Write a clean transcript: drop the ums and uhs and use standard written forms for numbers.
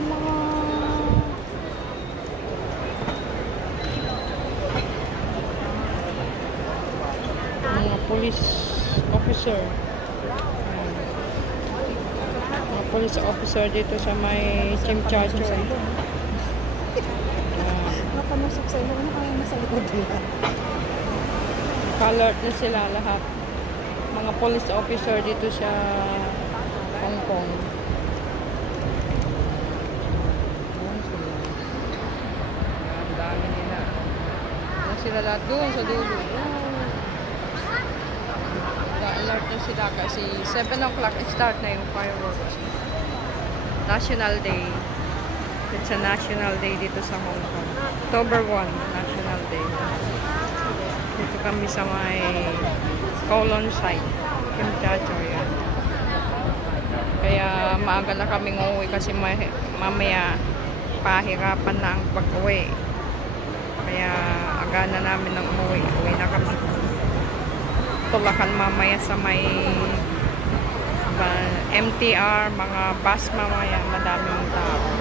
mga police officer. Mga police officer dito sa may Chimchachoy. Napanusok sa ilo. Ano kaya nasa likod nila? Naka-alert na sila lahat. Mga police officer dito sa Hong Kong. Ang dami nila. Doon sila lahat doon sa dulo. Naka-alert na sila kasi 7 o'clock start na yung fireworks. National Day. It's a national day dito sa Hong Kong. October 1, National Day. Dito kami sa may Kowloon site. Chimchachoy. Kaya maaga na kaming uuwi kasi mamaya pahirapan na ang pag-uwi. Kaya aga na namin ang umuwi. Uwi na kami. Tulakan mamaya sa may MTR, mga bus mamaya. Madaming tao.